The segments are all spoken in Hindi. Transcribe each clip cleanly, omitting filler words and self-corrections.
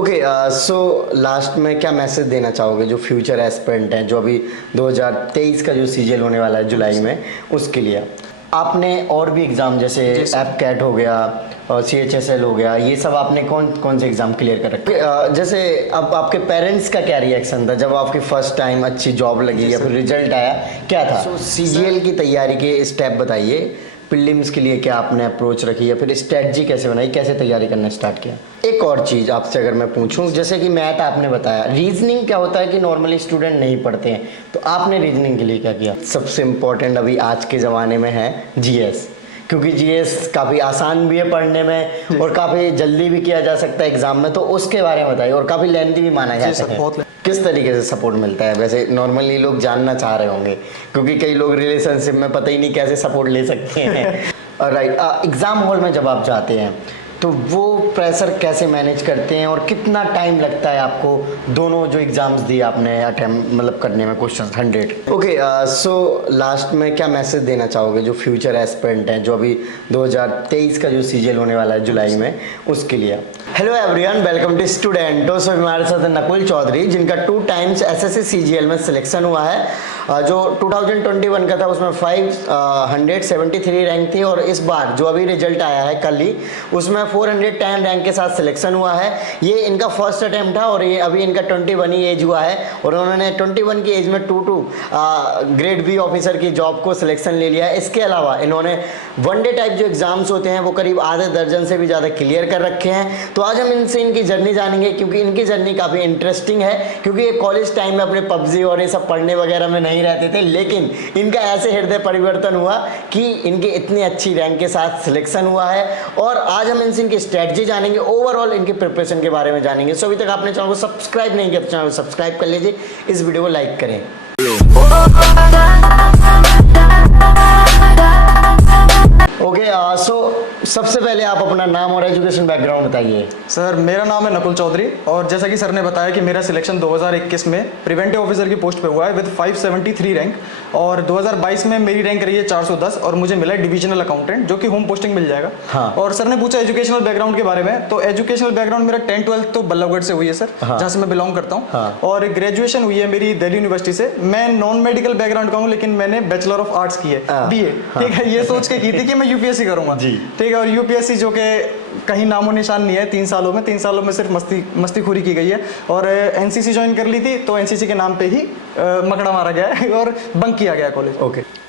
ओके, सो लास्ट में क्या मैसेज देना चाहोगे जो फ्यूचर एस्पिरेंट हैं, जो अभी 2023 का जो सीजीएल होने वाला है जुलाई में, उसके लिए? आपने और भी एग्ज़ाम जैसे एप कैट हो गया और CHSL हो गया, ये सब आपने कौन कौन से एग्ज़ाम क्लियर कर रखे? जैसे अब आपके पेरेंट्स का क्या रिएक्शन था जब आपकी फर्स्ट टाइम अच्छी जॉब लगी या फिर रिजल्ट आया, क्या था? सीजीएल की तैयारी के स्टेप बताइए। प्रीलिम्स के लिए क्या आपने अप्रोच रखी या फिर स्ट्रेटजी कैसे बनाई, कैसे तैयारी करना स्टार्ट किया? एक और चीज़ आपसे अगर मैं पूछूं, जैसे कि मैथ आपने बताया, रीजनिंग क्या होता है कि नॉर्मली स्टूडेंट नहीं पढ़ते हैं, तो आपने रीजनिंग के लिए क्या किया? सबसे इम्पोर्टेंट अभी आज के ज़माने में है जीएस, क्योंकि जीएस काफ़ी आसान भी है पढ़ने में और काफ़ी जल्दी भी किया जा सकता है एग्जाम में, तो उसके बारे में बताइए। और काफ़ी लेंथी भी माना जाता है, किस तरीके से सपोर्ट मिलता है? वैसे नॉर्मली लोग जानना चाह रहे होंगे क्योंकि कई लोग रिलेशनशिप में पता ही नहीं कैसे सपोर्ट ले सकते हैं। राइट, एग्ज़ाम हॉल में जब आप जाते हैं तो वो प्रेशर कैसे मैनेज करते हैं और कितना टाइम लगता है आपको दोनों जो एग्ज़ाम्स दिए आपने अटेम्प्ट मतलब करने में, क्वेश्चन 100? ओके, सो लास्ट में क्या मैसेज देना चाहोगे जो फ्यूचर एस्पिरेंट हैं, जो अभी 2023 का जो सीजीएल होने वाला है जुलाई में, उसके लिए? हेलो एवरीवन, वेलकम टू स्टूडेंटो। सो हमारे साथ नकुल चौधरी, जिनका 2 टाइम्स एसएससी सीजीएल में सिलेक्शन हुआ है। जो 2021 का था उसमें 573 रैंक थी, और इस बार जो अभी रिजल्ट आया है कल ही, उसमें 410 रैंक के साथ सिलेक्शन हुआ है। ये इनका फर्स्ट अटैम्प्ट था और ये अभी इनका 21 ही एज हुआ है, और उन्होंने 21 की एज में 2 ग्रेड बी ऑफिसर की जॉब को सिलेक्शन ले लिया है। इसके अलावा इन्होंने वनडे टाइप जो एग्जाम्स होते हैं वो करीब आधे दर्जन से भी ज़्यादा क्लियर कर रखे हैं। तो आज हम इनसे इनकी जर्नी जानेंगे, क्योंकि इनकी जर्नी काफ़ी इंटरेस्टिंग है, क्योंकि ये कॉलेज टाइम में अपने पबजी और ये सब पढ़ने वगैरह में नहीं रहते थे, लेकिन इनका ऐसे हृदय परिवर्तन हुआ कि इनके इतनी अच्छी रैंक के साथ सिलेक्शन हुआ है। और आज हम इनसे इनकी स्ट्रेटजी जानेंगे, ओवरऑल इनकी प्रिपरेशन के बारे में जानेंगे। सो अभी तक आपने चैनल को सब्सक्राइब नहीं किया तो चैनल को सब्सक्राइब कर लीजिए, इस वीडियो को लाइक करें। ओके, सो सबसे पहले आप अपना नाम और एजुकेशन बैकग्राउंड बताइए। सर, मेरा नाम है नकुल चौधरी, और जैसा कि सर ने बताया कि मेरा सिलेक्शन 2021 में प्रिवेंटिव ऑफिसर की पोस्ट पे हुआ है विद 573 रैंक, और 2022 में मेरी रैंक रही है 410 और मुझे मिला है डिविजनल अकाउंटेंट, जो कि होम पोस्टिंग मिल जाएगा। हाँ। और सर ने पूछा एजुकेशनल बैकग्राउंड के बारे में, तो एजुकेशनल बैकग्राउंड मेरा 10-12 तो बल्लभगढ़ से हुई है सर। हाँ। जहाँ से मैं बिलोंग करता हूँ। हाँ। और ग्रेजुएशन हुई है मेरी दिल्ली यूनिवर्सिटी से। मैं नॉन मेडिकल बैकग्राउंड का हूँ, लेकिन मैंने बैचलर ऑफ आर्ट्स की है, BA। ठीक है, ये सोच के की थी कि मैं यूपीएससी करूंगा। ठीक है, और यूपीएससी जो कि कहीं नामो निशान नहीं है 3 सालों में सिर्फ मस्तीखोरी की गई है। और एनसीसी ज्वाइन कर ली थी, तो एनसीसी के नाम पे ही मकड़ा मारा गया है और बंक किया गया कॉलेज।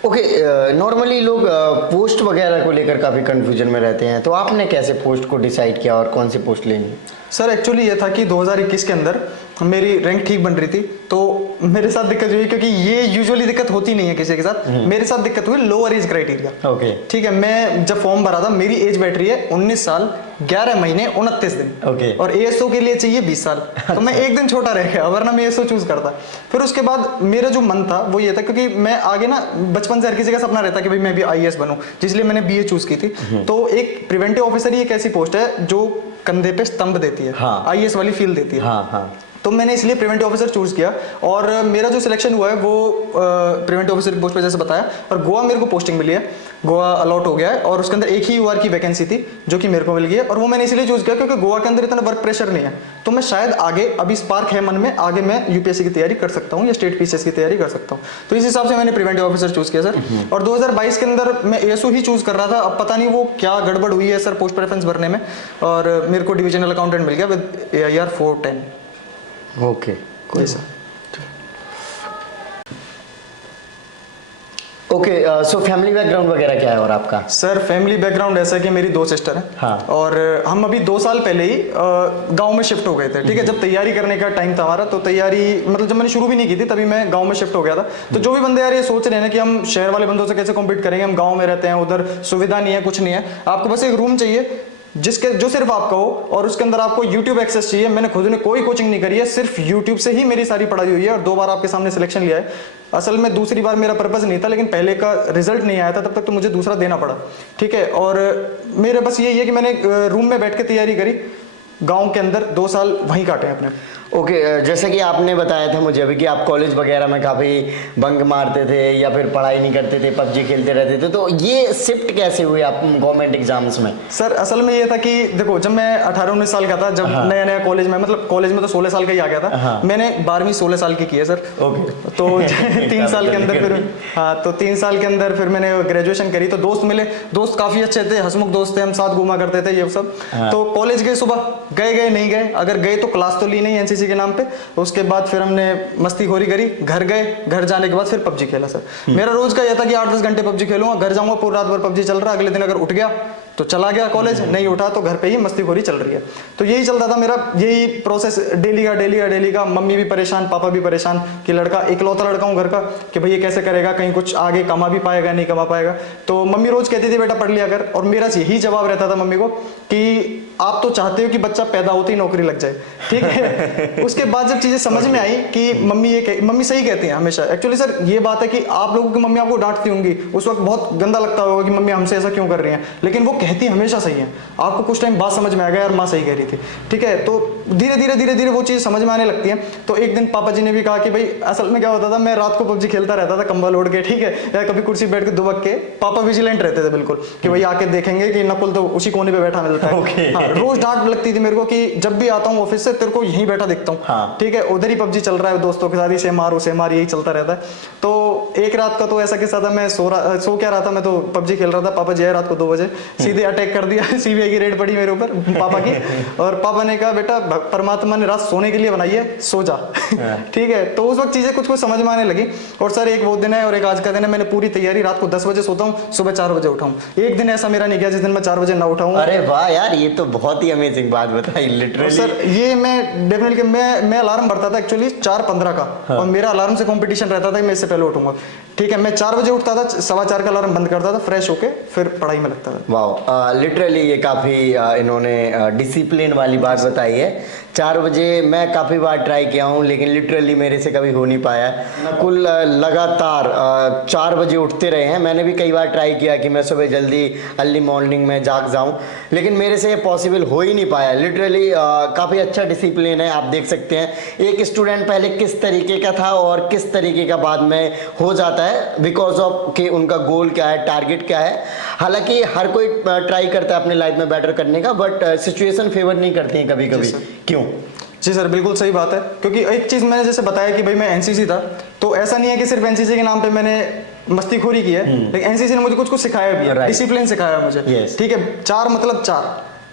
ओके, नॉर्मली लोग पोस्ट वगैरह को लेकर काफ़ी कंफ्यूजन में रहते हैं, तो आपने कैसे पोस्ट को डिसाइड किया और कौन सी पोस्ट लेनी? सर, एक्चुअली ये था कि 2021 के अंदर मेरी रैंक ठीक बन रही थी, तो मेरे साथ दिक्कत हुई, क्योंकि ये यूजुअली दिक्कत होती नहीं है किसी के साथ। मेरे साथ दिक्कत हुई लोअर एज क्राइटेरिया। ओके, ठीक है, मैं जब फॉर्म भरा था मेरी एज बैठ रही है 19 साल 11 महीने 29 दिन। ओके, और एएसओ के लिए चाहिए 20 साल। तो मैं एक दिन छोटा रह गया, वरना मैं एएसओ चूज करता। फिर उसके बाद मेरा जो मन था वो ये था, क्योंकि मैं आगे ना बचपन से हर किसी का सपना रहता कि भाई मैं भी आईएएस बनूं, जिसलिए मैंने बीए चूज की थी। तो एक प्रिवेंटिव ऑफिसर ही एक ऐसी पोस्ट है जो कंधे पे स्तंभ देती है। हाँ। आईएएस वाली फील देती है। हाँ, हाँ। तो मैंने इसलिए प्रिवेंटिव ऑफिसर चूज किया, और मेरा जो सिलेक्शन हुआ है वो प्रिवेंटिव ऑफिसर की पोस्ट पे जैसे बताया, और गोवा मेरे को पोस्टिंग मिली है, गोवा अलॉट हो गया है, और उसके अंदर एक ही यूआर की वैकेंसी थी जो कि मेरे को मिल गई है। और वो मैंने इसलिए चूज किया क्योंकि गोवा के अंदर इतना वर्क प्रेशर नहीं है, तो मैं शायद आगे, अभी स्पार्क है मन में, आगे मैं यूपीएससी की तैयारी कर सकता हूँ या स्टेट पीसीएस की तैयारी कर सकता हूँ। तो इस हिसाब से मैंने प्रिवेंटिव ऑफिसर चूज किया सर। और 2022 के अंदर मैं एएसओ ही चूज कर रहा था। अब पता नहीं वो क्या गड़बड़ हुई है सर पोस्ट प्रेफरेंस भरने में, और मेरे को डिविजनल अकाउंटेंट मिल गया विद AIR 410। ओके, कोई sir. Okay, so family background वगैरह क्या है और आपका? सर, फैमिली बैकग्राउंड ऐसा है कि मेरी 2 सिस्टर हैं। हाँ। और हम अभी 2 साल पहले ही गांव में शिफ्ट हो गए थे। ठीक है, जब तैयारी करने का टाइम था हमारा, तो तैयारी मतलब जब मैंने शुरू भी नहीं की थी तभी मैं गांव में शिफ्ट हो गया था। तो जो भी बंदे यार ये सोच रहे हैं ना कि हम शहर वाले बंदों से कैसे कॉम्पीट करेंगे, हम गाँव में रहते हैं, उधर सुविधा नहीं है, कुछ नहीं है, आपको बस एक रूम चाहिए जो सिर्फ आपका हो, और उसके अंदर आपको YouTube एक्सेस चाहिए। मैंने खुद ने कोई कोचिंग नहीं करी है, सिर्फ YouTube से ही मेरी सारी पढ़ाई हुई है, और 2 बार आपके सामने सिलेक्शन लिया है। असल में दूसरी बार मेरा पर्पस नहीं था, लेकिन पहले का रिजल्ट नहीं आया था तब तक, तो मुझे दूसरा देना पड़ा। ठीक है, और मेरे बस यही है कि मैंने रूम में बैठ के तैयारी करी, गांव के अंदर 2 साल वहीं काटे हैं अपने। ओके जैसे कि आपने बताया था मुझे अभी कि आप कॉलेज वगैरह में काफ़ी बंक मारते थे या फिर पढ़ाई नहीं करते थे, पबजी खेलते रहते थे, तो ये शिफ्ट कैसे हुई आप गवर्नमेंट एग्जाम्स में? सर असल में ये था कि देखो, जब मैं 18-19 साल का था, जब नया नया कॉलेज में, मतलब कॉलेज में तो 16 साल का ही आ गया था। मैंने 12वीं 16 साल की है सर। ओके तो 3 साल के अंदर फिर, हाँ, तो 3 साल के अंदर फिर मैंने ग्रेजुएशन करी। तो दोस्त मिले, दोस्त काफ़ी अच्छे थे, हंसमुख दोस्त थे, हम साथ घूमा करते थे ये सब। तो कॉलेज गए, सुबह गए नहीं गए, अगर गए तो क्लास तो ली नहीं एनसीसी के नाम पे। उसके बाद फिर हमने मस्तीखोरी करी, घर गए, घर जाने के बाद फिर पबजी खेला सर। मेरा रोज का यह था कि 8-10 घंटे पबजी खेलूंगा, घर जाऊंगा, पूरी रात भर पबजी चल रहा है। अगले दिन अगर उठ गया तो चला गया कॉलेज, नहीं उठा तो घर पे ही मस्तीखोरी चल रही है। तो यही चलता था मेरा, यही प्रोसेस डेली का। मम्मी भी परेशान, पापा भी परेशान कि लड़का, इकलौता लड़का हूँ घर का, कि भाई ये कैसे करेगा, कहीं कुछ आगे कमा भी पाएगा नहीं कमा पाएगा। तो मम्मी रोज कहती थी बेटा पढ़ लिया कर, और मेरा यही जवाब रहता था मम्मी को कि आप तो चाहते हो कि बच्चा पैदा होते ही नौकरी लग जाए, ठीक है। उसके बाद जब चीजें समझ में आई कि मम्मी सही कहती हैं हमेशा। एक्चुअली सर ये बात है कि आप लोगों की मम्मी आपको डांटती होंगी, उस वक्त बहुत गंदा लगता होगा कि मम्मी हमसे ऐसा क्यों कर रही हैं, लेकिन वो कहती हमेशा सही है। आपको कुछ टाइम बाद समझ में आएगा यार माँ सही कह रही थी, ठीक है। तो धीरे धीरे वो चीज समझ में आने लगती है। तो एक दिन पापा जी ने भी कहा कि भाई असल में क्या होता था, मैं रात को पबजी खेलता रहता था कंबल ओढ़ के, ठीक है, या कभी कुर्सी बैठ के दुबक के। पापा विजिलेंट रहते थे बिल्कुल कि भाई आके देखेंगे कि नकुल तो उसी कोने पे बैठा मिलता है। हाँ, रोज डांट लगती थी मेरे को कि जब भी आता हूँ ऑफिस से तेरे को यहीं बैठा दिखता हूँ, ठीक है, उधर ही पबजी चल रहा है दोस्तों के साथ, इसे मार उसे मार, यही चलता रहता है। तो एक रात का तो ऐसा किस्सा था, मैं सो क्या रहा था, मैं तो पबजी खेल रहा था, पापा जी आए रात को 2 बजे, सीधे अटैक कर दिया। सीबीआई की रेड पड़ी मेरे ऊपर पापा की, और पापा ने कहा बेटा परमात्मा ने रात सोने के लिए बनाई है, सो जा। ठीक है। तो उस वक्त चीजें कुछ समझ में आने लगी। और सर एक वो दिन है और एक आज का दिन है, मैंने पूरी तैयारी, रात को 10 बजे सोता हूँ, सुबह 4 बजे उठाऊँ। एक दिन ऐसा मेरा नहीं गया जिस दिन मैं 4 बजे ना उठाऊँ। अरे वाह यार, ये तो बहुत ही अमेजिंग बात बताई लिटरली। सर ये मैं डेफिनेटली मैं अलार्म भरता था एक्चुअली 4:15 का, और मेरा अलार्म से कंपटीशन रहता था कि मैं इससे पहले उठूंगा, ठीक है। मैं 4 बजे उठता था, 4:15 का अलार्म बंद करता था, फ्रेश होके फिर पढ़ाई में लगता था। वाह, लिटरली ये काफ़ी इन्होंने डिसिप्लिन वाली बात बताई है। 4 बजे मैं काफ़ी बार ट्राई किया हूँ, लेकिन लिटरली मेरे से कभी हो नहीं पाया। नकुल लगातार 4 बजे उठते रहे हैं। मैंने भी कई बार ट्राई किया कि मैं सुबह जल्दी अर्ली मॉर्निंग में जाग जाऊँ, लेकिन मेरे से ये पॉसिबल हो ही नहीं पाया। लिटरली काफ़ी अच्छा डिसिप्लिन है। आप देख सकते हैं एक स्टूडेंट पहले किस तरीके का था और किस तरीके का बाद में हो जाता है, बिकॉज ऑफ कि उनका गोल क्या है, टारगेट क्या है। हालांकि हर कोई ट्राई करता है अपने लाइफ में बेटर करने का, बट सिचुएशन फेवर नहीं करती है कभी कभी। क्यों? जी सर बिल्कुल सही बात है, क्योंकि एक चीज़ मैंने जैसे बताया कि भाई मैं एनसीसी था, तो ऐसा नहीं है कि सिर्फ एनसीसी के नाम पे मैंने मस्तीखोरी की है, लेकिन एनसीसी ने मुझे कुछ कुछ सिखाया भी है, डिसिप्लिन सिखाया मुझे, ठीक है। 4 मतलब 4,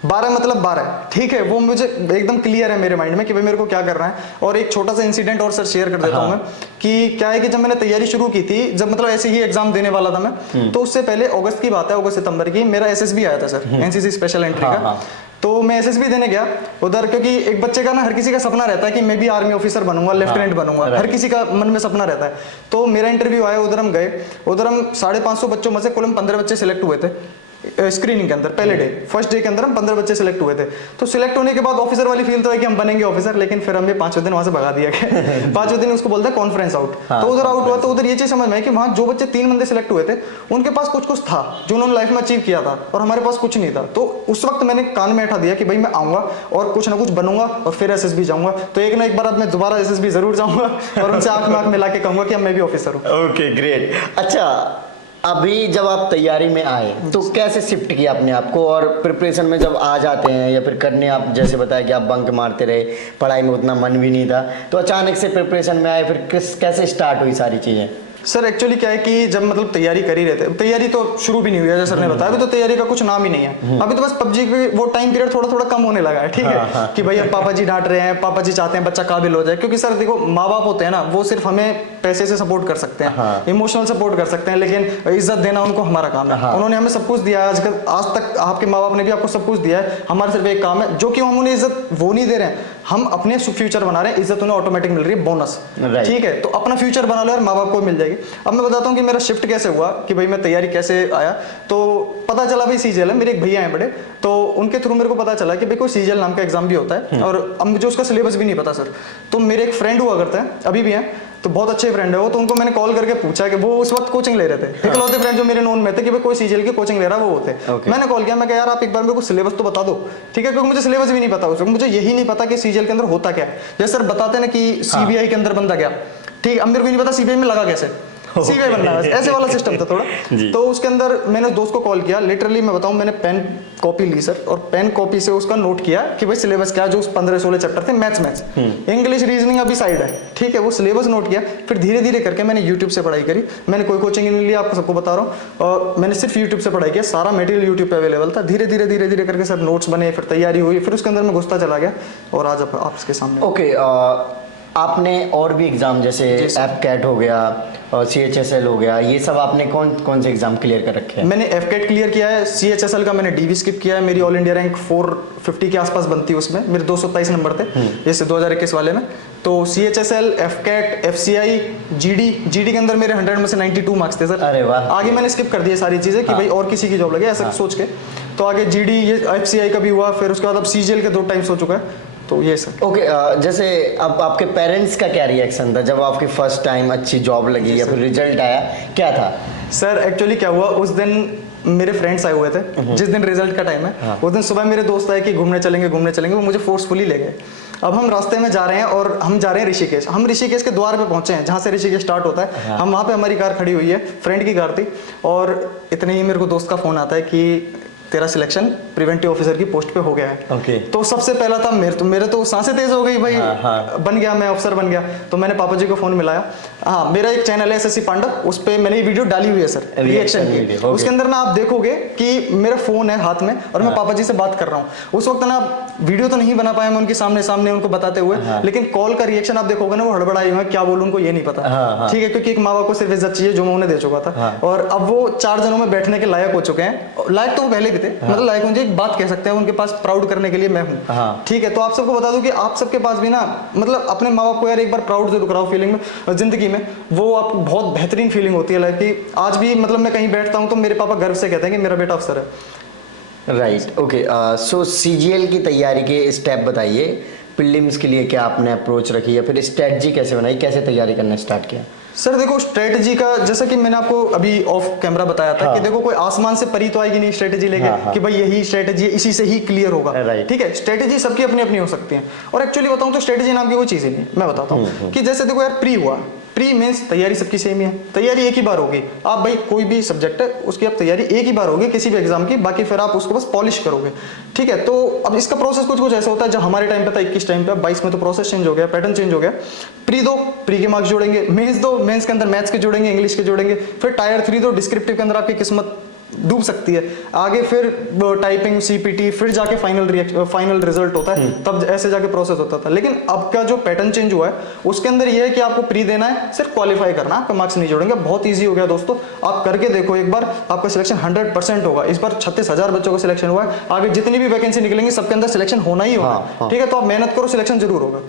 12 मतलब 12, ठीक है। वो मुझे एकदम क्लियर है मेरे माइंड में कि भाई मेरे को क्या करना है। और एक छोटा सा इंसिडेंट और सर शेयर कर देता हूँ मैं, कि क्या है कि जब मैंने तैयारी शुरू की थी, जब मतलब ऐसे ही एग्जाम देने वाला था मैं, तो उससे पहले अगस्त की बात है, अगस्त सितंबर की, मेरा एसएसबी आया था सर, एनसीसी स्पेशल एंट्री का। तो मैं एसएसबी देने गया उधर, क्योंकि एक बच्चे का ना, हर किसी का सपना रहता है कि मैं भी आर्मी ऑफिसर बनूंगा, लेफ्टिनेंट बनूंगा, हर किसी का मन में सपना रहता है। तो मेरा इंटरव्यू आया, उधर हम गए, उधर हम 550 बच्चों में से कुल 15 बच्चे सिलेक्ट हुए थे स्क्रीनिंग के अंदर। पहले डे, फर्स्ट डे के अंदर हम 15 बच्चे सिलेक्ट हुए थे। तो सिलेक्ट होने के बाद ऑफिसर वाली फील तो है कि हम बनेंगे ऑफिसर, लेकिन फिर हमें 5वें दिन वहां से भगा दिया गया। 5वें दिन उसको बोलते हैं कॉन्फ्रेंस आउट। तो उधर आउट हुआ, तो उधर ये चीज समझ में आई कि वहां जो बच्चे 3 बंदे सिलेक्ट हुए थे, उनके पास कुछ कुछ था जो उन्होंने लाइफ में अचीव किया था, और हमारे पास कुछ नहीं था। तो उस वक्त मैंने कान में बैठा दिया कि भाई मैं आऊंगा और कुछ ना कुछ बनूंगा और फिर एसएसबी जाऊंगा। तो एक ना एक बार अब मैं दोबारा एसएसबी जरूर जाऊंगा और उनसे आंख में आंख मिला के कहूंगा कि अब मैं भी ऑफिसर हूँ। Okay great. अच्छा, अभी जब आप तैयारी में आए तो कैसे शिफ्ट किया अपने आप को, और प्रिपरेशन में जब आ जाते हैं या फिर करने, आप जैसे बताया कि आप बंक मारते रहे, पढ़ाई में उतना मन भी नहीं था, तो अचानक से प्रिपरेशन में आए, फिर कैसे स्टार्ट हुई सारी चीज़ें? सर एक्चुअली क्या है कि जब मतलब तैयारी कर ही रहते, तैयारी तो शुरू भी नहीं हुई है, जैसे सर ने बताया, अभी तो तैयारी का कुछ नाम ही नहीं है। अभी तो बस पबजी के वो टाइम पीरियड थोड़ा थोड़ा कम होने लगा है, ठीक है, कि भाई अब पापा जी डांट रहे हैं, पापा जी चाहते हैं बच्चा काबिल हो जाए। क्योंकि सर देखो, माँ बाप होते हैं ना, वो सिर्फ हमें पैसे से सपोर्ट कर सकते हैं, इमोशनल सपोर्ट कर सकते हैं, लेकिन इज्जत देना उनको हमारा काम है। उन्होंने हमें सब कुछ दिया है, आज तक आपके माँ बाप ने भी आपको सब कुछ दिया है। हमारा सिर्फ एक काम है, जो कि हम उन्हें इज्जत वो नहीं दे रहे हैं, हम अपने फ्यूचर बना रहे हैं, इज्जत उन्हें ऑटोमेटिक मिल रही है, बोनस, ठीक है। तो अपना फ्यूचर बना लो यार, माँ बाप को मिल जाएगी। जाएगी। अब मैं बताता हूँ कि मेरा शिफ्ट कैसे हुआ, कि भाई मैं तैयारी कैसे आया। तो पता चला भाई सीजीएल है, मेरे एक भैया हैं बड़े, तो उनके थ्रू मेरे को पता चला कि भाई कोई सीजीएल नाम का एग्जाम भी होता है, और अब मुझे उसका सिलेबस भी नहीं पता सर। तो मेरे एक फ्रेंड हुआ करते हैं, अभी भी हैं, तो बहुत अच्छे फ्रेंड है वो, तो उनको मैंने कॉल करके पूछा कि वो उस वक्त कोचिंग ले रहे थे, इकलौते फ्रेंड जो मेरे नोन में थे कि भाई कोई सीजीएल की कोचिंग ले रहा है वो होते। मैंने कॉल किया, मैं कहा यार आप एक बार मेरे को सिलेबस तो बता दो, ठीक है, क्योंकि मुझे सिलेबस भी नहीं पता उसको, मुझे यही नहीं पता कि सीजीएल के अंदर होता क्या है। जैसे सर बताते हैं ना कि सीबीआई के अंदर बंदा गया, ठीक, अब मेरे को नहीं पता सीबीआई में लगा कैसे, सीबीआई बनना है, ऐसे वाला सिस्टम था थोड़ा। तो उसके अंदर मैंने उस दोस्त को कॉल किया, लिटरली मैं बताऊं मैंने पेन कॉपी ली सर, और पेन कॉपी से उसका नोट किया कि भाई सिलेबस क्या, जो 15-16 चैप्टर थे, मैथ्स इंग्लिश रीजनिंग अभी साइड है, ठीक है, वो सिलेबस नोट किया। फिर धीरे धीरे करके मैंने यूट्यूब से पढ़ाई करी, मैंने कोई कोचिंग नहीं लिया, आपको सबको बता रहा हूँ, और मैंने सिर्फ यूट्यूब से पढ़ाई किया, सारा मटेरियल यूट्यूब पे अवेलेबल था। धीरे धीरे करके सर नोट्स बने, फिर तैयारी हुई, फिर उसके अंदर मैं घुसता चला गया, और आज आपके सामने। ओके, आपने और भी एग्जाम जैसे एफ कैट हो गया और CHSL हो गया, ये सब आपने कौन कौन से एग्जाम क्लियर कर रखे हैं? मैंने एफ कैट क्लियर किया है, CHSL का मैंने DV स्किप किया है, मेरी ऑल इंडिया रैंक 450 के आसपास बनती है, उसमें मेरे 227 नंबर थे जैसे 2021 वाले में। तो CHSL, F CAT, FCI, GD के अंदर मेरे 100 में से 92 मार्क्स थे सर। अरे वाह। आगे मैंने स्किप कर दिए सारी चीजें कि भाई और किसी की जॉब लगे ऐसा सोच के। तो आगे GD, ये FCI का भी हुआ, फिर उसके बाद अब CGL के 2 टाइम्स हो चुका है। तो ये सर। ओके, जैसे अब आपके पेरेंट्स का क्या रिएक्शन था जब आपकी फर्स्ट टाइम अच्छी जॉब लगी या फिर रिजल्ट आया, क्या था? सर एक्चुअली क्या हुआ, उस दिन मेरे फ्रेंड्स आए हुए थे, जिस दिन रिजल्ट का टाइम है, उस दिन सुबह मेरे दोस्त आए कि घूमने चलेंगे, वो मुझे फोर्सफुली ले गए। अब हम रास्ते में जा रहे हैं और हम जा रहे हैं ऋषिकेश, हम ऋषिकेश के द्वार पे पहुंचे हैं जहाँ से ऋषिकेश स्टार्ट होता है। हम वहाँ पे, हमारी कार खड़ी हुई है, फ्रेंड की कार थी, और इतने ही मेरे को दोस्त का फोन आता है कि तेरा सिलेक्शन प्रिवेंटिव ऑफिसर की पोस्ट पे हो गया है। तो सबसे पहला था मेरे तो सांसें तेज हो गई भाई, बन गया, मैं अफसर बन गया। तो मैंने पापा जी को फोन मिलाया। हाँ, मेरा एक चैनल है SSC पांडव, उस पे मैंने ये वीडियो डाली हुई है सर, रिएक्शन की। उसके अंदर ना आप देखोगे कि मेरा फोन है हाथ में और मैं पापा जी से बात कर रहा हूँ। उस वक्त ना वीडियो तो नहीं बना पाया मैं उनके सामने उनको बताते हुए, लेकिन कॉल का रिएक्शन आप देखोगे ना, वो हड़बड़ाई हुआ, क्या बोलूं उनको ये नहीं पता, ठीक है, क्योंकि एक माँ बाप को सिर्फ इज्जत चाहिए जो मैं उन्हें दे चुका था। और अब वो 4 जनों में बैठने के लायक हो चुके हैं, लायक तो वो पहले भी थे, मतलब लायक मुझे एक बात कह सकते हैं, उनके पास प्राउड करने के लिए मैं हूँ, ठीक है। तो आप सबको बता दूं कि आप सबके पास भी ना, मतलब अपने माँ बाप को यार एक बार प्राउड जरूर कराओ फीलिंग में, जिंदगी में, वो आपको बहुत बेहतरीन फीलिंग होती है लाइफ की। आज भी मतलब मैं कहीं बैठता हूँ तो मेरे पापा गर्व से कहते हैं कि मेरा बेटा अफसर है। Right, okay. सो CGL की तैयारी के स्टेप बताइए, प्रीलिम्स के लिए क्या आपने अप्रोच रखी या फिर स्ट्रेटजी कैसे बनाई, कैसे तैयारी करना स्टार्ट किया? सर देखो, स्ट्रेटजी का जैसा कि मैंने आपको अभी ऑफ कैमरा बताया था कि देखो कोई आसमान से परी तो आएगी नहीं स्ट्रेटजी लेके कि भाई यही स्ट्रेटजी है, इसी से ही क्लियर होगा, ठीक है। स्ट्रेटजी सबकी अपनी अपनी हो सकती है, और एक्चुअली बताऊं तो स्ट्रेटजी नाम की कोई चीज ही नहीं। मैं बताता हूँ कि जैसे देखो यार, प्री हुआ, प्री मींस तैयारी सबकी सेम ही है, तैयारी एक ही बार होगी। आप भाई कोई भी सब्जेक्ट है उसकी आप तैयारी एक ही बार होगी किसी भी एग्जाम की, बाकी फिर आप उसको बस पॉलिश करोगे, ठीक है। तो अब इसका प्रोसेस कुछ ऐसा होता है, जो हमारे टाइम पे था 21 टाइम पे, 22 में तो प्रोसेस चेंज हो गया, पैटर्न चेंज हो गया। प्री दो, प्री के मार्क्स जोड़ेंगे, मेंस दो, मेंस के अंदर मैथ्स के जोड़ेंगे, इंग्लिश के जोड़ेंगे, फिर टायर 3 दो, डिस्क्रिप्टिव के अंदर आपकी किस्मत डूब सकती है, आगे फिर टाइपिंग, CPT, फिर जाके फाइनल रिजल्ट होता है, तब ऐसे जाके प्रोसेस होता था। लेकिन अब का जो पैटर्न चेंज हुआ है उसके अंदर ये है कि आपको प्री देना है, सिर्फ क्वालिफाई करना, आपका मार्क्स नहीं जोड़ेंगे। बहुत ईजी हो गया दोस्तों, आप करके देखो एक बार, आपका सिलेक्शन 100% होगा। इस बार 36,000 बच्चों का सिलेक्शन हुआ है, आगे जितनी भी वैकेंसी निकलेंगी सबके अंदर सिलेक्शन होना ही होगा, ठीक है। तो आप मेहनत करो, सिलेक्शन जरूर होगा।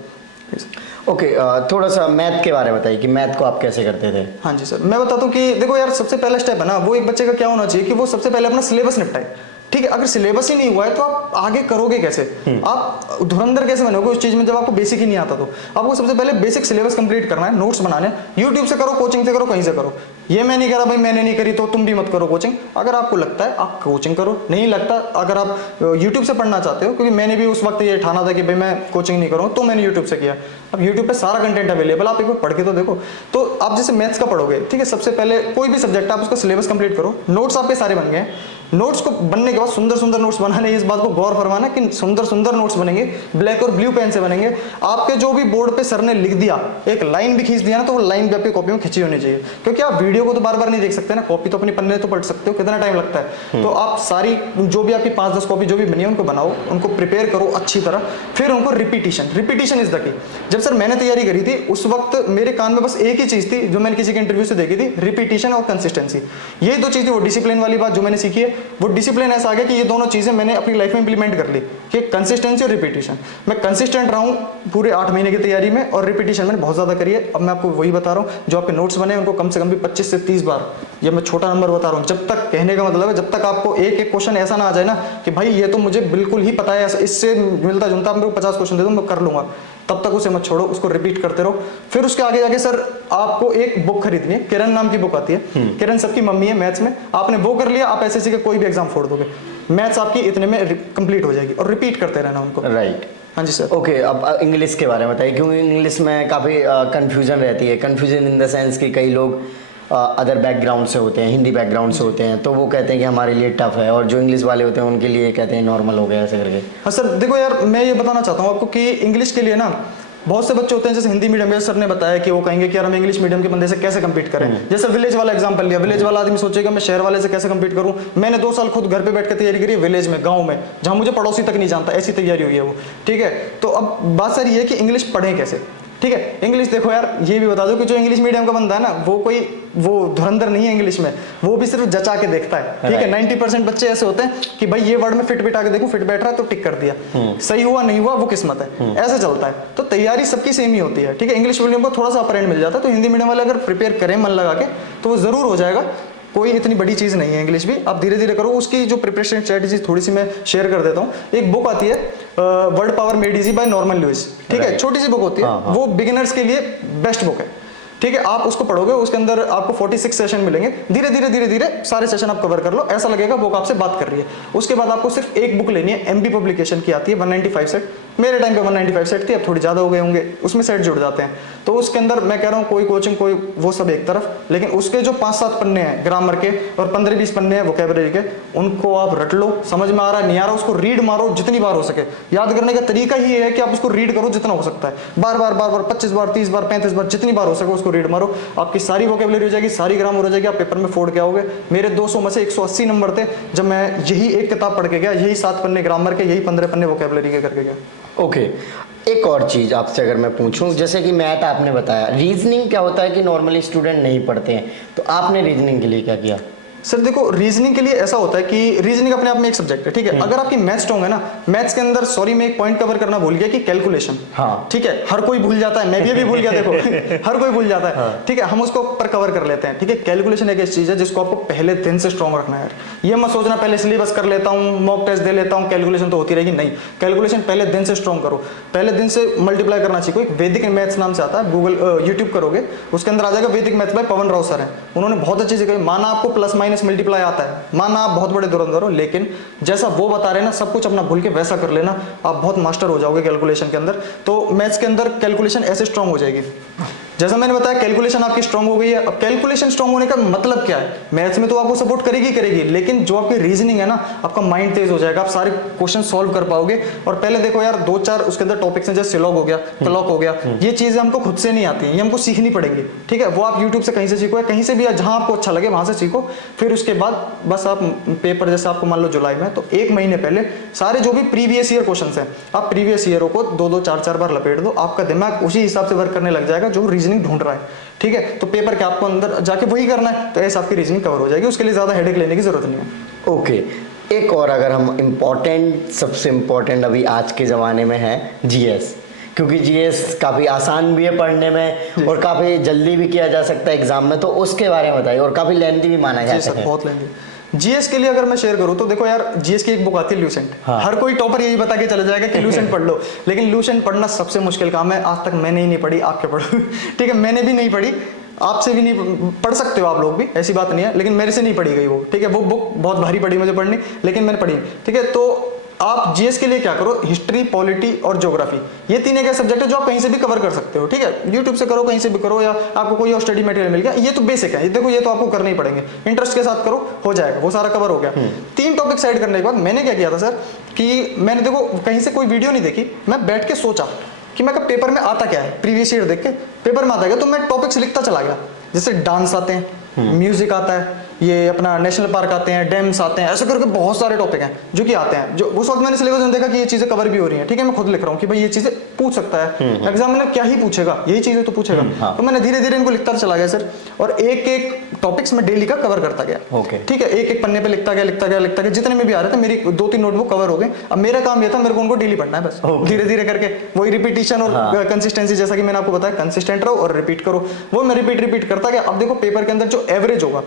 ओके, थोड़ा सा मैथ के बारे में बताइए कि मैथ को आप कैसे करते थे? हाँ जी सर, मैं बताता हूँ कि देखो यार, सबसे पहला स्टेप है ना, वो एक बच्चे का क्या होना चाहिए कि वो सबसे पहले अपना सिलेबस निपटाए, ठीक है। अगर सिलेबस ही नहीं हुआ है तो आप आगे करोगे कैसे, आप धुरंधर कैसे बनोगे उस चीज में जब आपको बेसिक ही नहीं आता। तो आपको सबसे पहले बेसिक सिलेबस कंप्लीट करना है, नोट्स बनाने, यूट्यूब से करो, कोचिंग से करो, कहीं से करो। ये मैं नहीं करा भाई, मैंने नहीं करी तो तुम भी मत करो कोचिंग। अगर आपको लगता है आप कोचिंग करो, नहीं लगता, अगर आप यूट्यूब से पढ़ना चाहते हो, क्योंकि मैंने भी उस वक्त ये ठाना था कि भाई मैं कोचिंग नहीं करूँगा, तो मैंने यूट्यूब से किया। अब यूट्यूब पे सारा कंटेंट अवेलेबल, आप एक बार पढ़ के तो देखो। तो आप जैसे मैथ्स का पढ़ोगे, ठीक है, सबसे पहले कोई भी सब्जेक्ट आप उसका सिलेबस कंप्लीट करो, नोट्स आपके सारे बन गए। नोट्स को बनने के बाद सुंदर सुंदर नोट्स बनाने, इस बात को गौर फरमाना कि सुंदर सुंदर नोट्स बनेंगे, ब्लैक और ब्लू पेन से बनेंगे। आपके जो भी बोर्ड पे सर ने लिख दिया, एक लाइन भी खींच दिया ना, तो वो लाइन भी आपकी कॉपी में खिंची होनी चाहिए, क्योंकि आप वीडियो को तो बार बार नहीं देख सकते ना, कॉपी तो अपनी पन्ने तो पढ़ सकते हो, कितना टाइम लगता है। तो आप सारी जो भी आपकी 5-10 कॉपी जो भी बनी है उनको बनाओ, उनको प्रिपेयर करो अच्छी तरह, फिर उनको रिपीटिशन इज द की। जब सर मैंने तैयारी करी थी उस वक्त मेरे कान में बस एक ही चीज थी जो मैंने किसी के इंटरव्यू से देखी थी, रिपीटिशन और कंसिस्टेंसी। ये 2 चीज थी, वो डिसिप्लिन वाली बात जो मैंने सीखी है, वो डिसिप्लिन ऐसा आ गया कि ये दोनों चीज़ें मैंने अपनी लाइफ में इंप्लीमेंट कर ली कि कंसिस्टेंसी और रिपीटिशन। मैं कंसिस्टेंट रहा हूँ पूरे 8 महीने की तैयारी में, और रिपीटिशन मैंने बहुत ज़्यादा करी है। अब मैं आपको वही बता रहा हूँ, जो आपके नोट्स बने उनको कम से कम भी 25 से 30 बार, ये मैं छोटा नंबर बता रहा हूँ, जब तक, कहने का मतलब है जब तक आपको एक एक क्वेश्चन ऐसा ना आ जाए ना कि भाई ये तो मुझे बिल्कुल ही पता है, इससे मिलता जुलता, मेरे को 50 क्वेश्चन दे दो मैं कर लूँगा, तब तक उसे मत छोड़ो, उसको रिपीट करते रहो। फिर उसके आगे जाके सर आपको एक बुक खरीदनी है, किरण नाम की बुक आती है, किरण सबकी मम्मी है मैथ्स में, आपने वो कर लिया, आप एसएससी का कोई भी एग्जाम फोड़ दोगे, मैथ्स आपकी इतने में कंप्लीट हो जाएगी, और रिपीट करते रहना उनको। राइट। हाँ जी सर। ओके, अब इंग्लिश के बारे में बताइए, क्योंकि इंग्लिश में काफ़ी कंफ्यूजन रहती है। कंफ्यूजन इन द सेंस कि कई लोग अदर बैकग्राउंड से होते हैं, हिंदी बैकग्राउंड से होते हैं, तो वो कहते हैं कि हमारे लिए टफ है, और जो इंग्लिश वाले होते हैं उनके लिए कहते हैं नॉर्मल हो गया, ऐसे करके। हाँ सर देखो यार, मैं ये बताना चाहता हूँ आपको कि इंग्लिश के लिए ना बहुत से बच्चे होते हैं, जैसे हिंदी मीडियम में सर ने बताया कि वो कहेंगे कि यार हम इंग्लिश मीडियम के बंदे से कैसे कम्पीट करें। जैसे विलेज वाला एग्जांपल लिया, विलेज वाला आदमी सोचेगा मैं शहर वाले से कैसे कम्पीट करूं। मैंने 2 साल खुद घर पे बैठ के तैयारी करी है, विलेज में, गांव में, जहां मुझे पड़ोसी तक नहीं जानता, ऐसी तैयारी हुई है वो। ठीक है, तो अब बात सर ये है कि इंग्लिश पढ़ें कैसे। ठीक है, इंग्लिश देखो यार, ये भी बता दो कि जो इंग्लिश मीडियम का बंदा है ना, वो धुरंधर नहीं है इंग्लिश में, वो भी सिर्फ जचा के देखता है। ठीक है, 90% बच्चे ऐसे होते हैं कि भाई ये वर्ड में फिट बिठा के देखूं, फिट बैठ रहा है तो टिक कर दिया, सही हुआ नहीं हुआ वो किस्मत है, ऐसे चलता है। तो तैयारी सबकी सेम ही होती है। ठीक है, इंग्लिश मीडियम को थोड़ा सा अपर एंड मिल जाता है, तो हिंदी मीडियम वाले अगर प्रिपेयर करें मन लगा के तो वो जरूर हो जाएगा। कोई इतनी बड़ी चीज़ नहीं है इंग्लिश भी, आप धीरे धीरे करो। उसकी जो प्रिपरेशन स्ट्रेटेजी थोड़ी सी मैं शेयर कर देता हूँ। एक बुक आती है word power made easy by Norman Lewis. ठीक है, छोटी सी बुक होती है, वो बिगिनर्स के लिए बेस्ट बुक है। ठीक है, आप उसको पढ़ोगे, उसके अंदर आपको 46 सेशन मिलेंगे, धीरे धीरे सारे सेशन आप कवर कर लो, ऐसा लगेगा बुक आपसे बात कर रही है। उसके बाद आपको सिर्फ एक बुक लेनी है, एमबी पब्लिकेशन की आती है, 195 सेट, मेरे टाइम पे 195 सेट थी, अब थोड़ी ज्यादा हो गए होंगे, उसमें सेट जुड़ जाते हैं। तो उसके अंदर मैं कह रहा हूँ कोई कोचिंग कोई वो सब एक तरफ, लेकिन उसके जो 5-7 पन्ने हैं ग्रामर के और 15-20 पन्ने हैं वोकैबुलरी के, उनको आप रट लो, समझ में आ रहा है नहीं आ रहा उसको रीड मारो जितनी बार हो सके। याद करने का तरीका ही है कि आप उसको रीड करो जितना हो सकता है, बार बार 25 बार 30 बार 35 बार जितनी बार हो सके उसको रीड मारो, आपकी सारी वोकैबुलरी हो जाएगी, सारी ग्रामर हो जाएगी, आप पेपर में फोड़ के आओगे। मेरे 200 में से 180 नंबर थे जब मैं यही एक किताब पढ़ के गया, यही 7 पन्ने ग्रामर के, यही 15 पन्ने वोकैबुलरी के करके गया। ओके, एक और चीज़ आपसे अगर मैं पूछूं, जैसे कि मैथ आपने बताया, रीजनिंग क्या होता है कि नॉर्मली स्टूडेंट नहीं पढ़ते हैं, तो आपने रीजनिंग के लिए क्या किया? सर देखो, रीजनिंग के लिए ऐसा होता है कि रीजनिंग अपने आप में एक सब्जेक्ट है। ठीक है, अगर आपकी मैथ्स स्ट्रॉन्ग है ना, मैथ्स के अंदर, सॉरी मैं एक पॉइंट कवर करना भूल गया कि कैलकुलेशन। हाँ, ठीक है, हर कोई भूल जाता है, मैं भी अभी भूल गया देखो हर कोई भूल जाता है। हाँ। ठीक है, हम उसको पर कवर कर लेते हैं। ठीक है, कैलकुलेशन एक ऐसी चीज है जिसको आपको पहले दिन से स्ट्रॉन्ग रखना है। ये मत सोचना पहले सिलेबस कर लेता हूँ, मॉक टेस्ट दे लेता हूँ, कैलकुलेशन तो होती रहेगी, नहीं, कैलकुलेशन पहले दिन से स्ट्रॉन्ग करो, पहले दिन से मल्टीप्लाई करना सीखो। एक वैदिक मैथ्स नाम से आता है, गूगल यूट्यूब करोगे उसके अंदर आ जाएगा, वैदिक maths by Pawan Rao sir है, उन्होंने बहुत अच्छी चीज कही। माना आपको प्लस माइनस मल्टीप्लाई आता है, माना आप बहुत बड़े धुरंधर हो, लेकिन जैसा वो बता रहे हैं ना, सब कुछ अपना भूल के वैसा कर लेना, आप बहुत मास्टर हो जाओगे कैलकुलेशन के अंदर। तो मैथ्स के अंदर कैलकुलेशन ऐसे स्ट्रांग हो जाएगी, जैसा मैंने बताया कैलकुलेशन आपकी स्ट्रांग हो गई है। अब कैलकुलेशन स्ट्रांग होने का मतलब क्या है? मैथ्स में तो आपको सपोर्ट करेगी, लेकिन जो आपकी रीजनिंग है ना, आपका माइंड तेज हो जाएगा, आप सारे क्वेश्चन सॉल्व कर पाओगे। और पहले देखो यार, 2-4 उसके अंदर टॉपिक्स हैं, जैसे सिलॉग हो गया, क्लॉक हो गया, ये चीजें हमको खुद से नहीं आती हैं, ये हमको सीखनी पड़ेंगी। ठीक है, वो आप यूट्यूब से कहीं से सीखो, या कहीं से भी जहां आपको अच्छा लगे वहां से सीखो। फिर उसके बाद बस आप पेपर, जैसे आपको मान लो जुलाई में, तो 1 महीने पहले सारे जो भी प्रीवियस ईयर क्वेश्चन हैं, आप प्रीवियस ईयरों को 2-2 4-4 बार लपेट दो, आपका दिमाग उसी हिसाब से वर्क करने लग जाएगा जो रीजनिंग ढूंढ रहा है। ठीक है, तो पेपर के आपको अंदर जाके वही करना है, तो ऐसे आपकी रीजनिंग कवर हो जाएगी, उसके लिए ज्यादा हेडेक लेने की जरूरत नहीं है। ओके, एक और अगर हम इम्पोर्टेंट, सबसे इम्पोर्टेंट अभी आज के ज़माने में है जीएस, क्योंकि जीएस काफ़ी आसान भी है पढ़ने में और काफ़ी जल्दी भी किया जा सकता है एग्जाम में, तो उसके बारे में बताइए। और काफ़ी लेंथी भी माना जाता है। बहुत लेंथी। जीएस के लिए अगर मैं शेयर करूं तो देखो यार, जीएस की एक बुक आती है ल्यूसेंट। हाँ। हर कोई टॉपर यही बता के चला जाएगा कि ल्यूसेंट पढ़ लो, लेकिन ल्यूसेंट पढ़ना सबसे मुश्किल काम है। आज तक मैंने ही नहीं पढ़ी, आप क्या पढ़ो ठीक है, मैंने भी नहीं पढ़ी, आपसे भी नहीं पढ़ सकते हो आप लोग भी, ऐसी बात नहीं है, लेकिन मेरे से नहीं पढ़ी गई वो। ठीक है, वो बुक बहुत भारी पड़ी मुझे पढ़नी, लेकिन मैंने पढ़ी। ठीक है, तो आप जीएस के लिए क्या करो, हिस्ट्री, पॉलिटी और ज्योग्राफी, ये 3 एक सब्जेक्ट है जो आप कहीं से भी कवर कर सकते हो। ठीक है, यूट्यूब से करो, कहीं से भी करो, या आपको कोई और स्टडी मटेरियल मिल गया, ये तो बेसिक है, ये देखो, ये तो आपको करने ही पड़ेंगे, इंटरेस्ट के साथ करो, हो जाएगा, वो सारा कवर हो गया। 3 टॉपिक साइड करने के बाद मैंने क्या किया था सर, कि मैंने देखो कहीं से कोई वीडियो नहीं देखी, मैं बैठ के सोचा कि मैं पेपर में आता क्या है, प्रीवियस ईयर देख के पेपर में आता गया, तो मैं टॉपिक्स लिखता चला गया। जैसे डांस आते हैं, म्यूजिक आता है, ये अपना नेशनल पार्क आते हैं, डैम्स आते हैं, ऐसे करके बहुत सारे टॉपिक हैं जो कि आते हैं, जो उस वक्त मैंने सिलेबस में देखा कि ये चीजें कवर भी हो रही हैं। ठीक है, मैं खुद लिख रहा हूँ कि भाई ये चीजें पूछ सकता है एग्जामिनर, क्या ही पूछेगा, यही चीजें तो पूछेगा। तो मैंने धीरे धीरे इनको लिखता चला गया सर, और एक एक टॉपिक्स मैं डेली का कवर करता गया। ओके। ठीक है, एक एक पन्ने पे लिखता गया, जितने में भी आ रहे थे मेरी 2-3 नोटबुक कवर हो गए। अब मेरा काम ये था, मेरे को उनको डेली पढ़ना है बस, धीरे धीरे करके। वही रिपीटिशन और कंसिस्टेंसी, जैसा कि मैंने आपको बताया, कंसिस्टेंट रहो और रिपीट करो, वो मैं रिपीट करता गया। अब देखो पेपर के अंदर जो एवरेज होगा,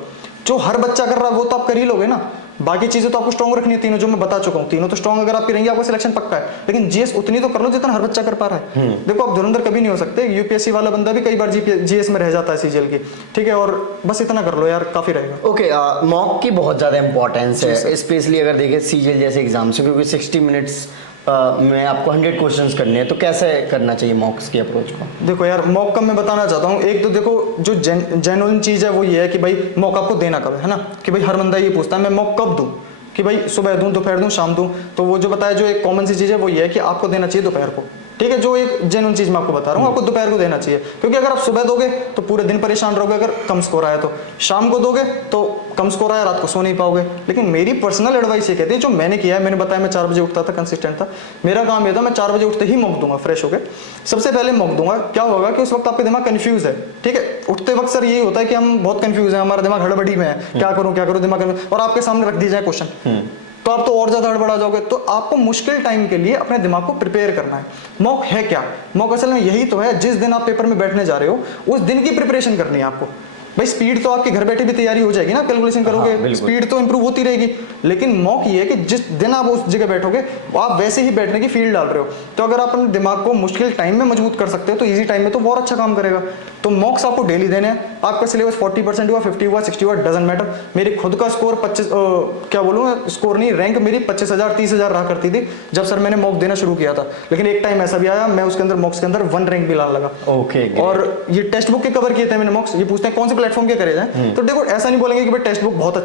जो हर बच्चा कर रहा है वो तो आप कर ही लोगे ना, बाकी चीजें तो आपको स्ट्रॉन्ग रखनी है। तीनों जो मैं बता चुका हूँ, तीनों तो स्ट्रॉन्ग अगर आपकी रहेंगी, आपका सिलेक्शन पक्का है। लेकिन जीएस उतनी तो कर लो जितना हर बच्चा कर पा रहा है। देखो आप धुरंधर कभी नहीं हो सकते, यूपीएससी वाला बंदा भी कई बार जीएस में रह जाता है सीजीएल की, ठीक है, और बस इतना कर लो यार, काफी रहेगा। ओके, मॉक की बहुत ज़्यादा इंपॉर्टेंस है, स्पेशली अगर देखें सीजीएल जैसे एग्जाम से, क्योंकि 60 मिनट्स में आपको 100 क्वेश्चंस करने हैं, तो कैसे करना चाहिए मॉक्स की अप्रोच को? देखो यार, मॉक का मैं बताना चाहता हूँ, एक तो देखो जो जेन्युइन चीज़ है वो ये है कि भाई मॉक आपको देना कब है ना, कि भाई हर बंदा ये पूछता है मैं मॉक कब दूँ, कि भाई सुबह दूँ, दोपहर दूँ, शाम दूँ। तो वो जो बताया, जो एक कॉमन सी चीज़ है वो ये है कि आपको देना चाहिए दोपहर को। ठीक है, जो एक जेन्युइन चीज मैं आपको बता रहा हूँ, आपको दोपहर को देना चाहिए, क्योंकि अगर आप सुबह दोगे तो पूरे दिन परेशान रहोगे, अगर कम स्कोर आया तो। शाम को दोगे तो कम स्कोर आया, रात को सो नहीं पाओगे। लेकिन मेरी पर्सनल एडवाइस ये कहती है, जो मैंने किया है, मैंने बताया मैं 4 बजे उठता था, कंसिस्टेंट था। मेरा काम ये था, मैं 4 बजे उठते ही मॉक दूंगा, फ्रेश होकर सबसे पहले मॉक दूंगा। क्या होगा कि उस वक्त आपका दिमाग कंफ्यूज है। ठीक है, उठते वक्त सर यही होता है कि हम बहुत कंफ्यूज है, हमारा दिमाग हड़बड़ी में है, क्या करूँ दिमाग में, और आपके सामने रख दी जाए क्वेश्चन तो आप तो और ज्यादा हड़बड़ा जाओगे। तो आपको मुश्किल टाइम के लिए अपने दिमाग को प्रिपेयर करना है। मॉक है क्या? मॉक असल में यही तो है, जिस दिन आप पेपर में बैठने जा रहे हो उस दिन की प्रिपरेशन करनी है आपको। भाई स्पीड तो आपके घर बैठे भी तैयारी हो जाएगी ना, कैलकुलेशन करोगे, स्पीड तो इंप्रूव होती रहेगी। लेकिन मॉक ये है कि जिस दिन आप उस जगह बैठोगे आप वैसे ही बैठने की फील्ड डाल रहे हो। तो अगर आप अपने दिमाग को मुश्किल टाइम में मजबूत कर सकते हो तो इजी टाइम में तो बहुत अच्छा काम करेगा। तो मॉक्स आपको डेली देने हैं। आपका सिलेबस 40% हुआ, 50 हुआ, 60 हुआ, डजंट मैटर। मेरी खुद का स्कोर 25 क्या बोलूँ, स्कोर नहीं, रैंक मेरी 25,000 30,000 रहा करती थी जब सर मैंने मॉक देना शुरू किया था। लेकिन एक टाइम ऐसा भी आया, मैं उसके अंदर मॉक्स के अंदर 1 रैंक भी लाने लगा। ओके। और ये टेक्स्ट बुक के कवर किए थे मैंने मॉक्स। ये पूछते हैं कौन से प्लेटफॉर्म के करे जाए, तो देखो ऐसा नहीं बोलेंगे कि भाई टेक्स्ट बुक बहुत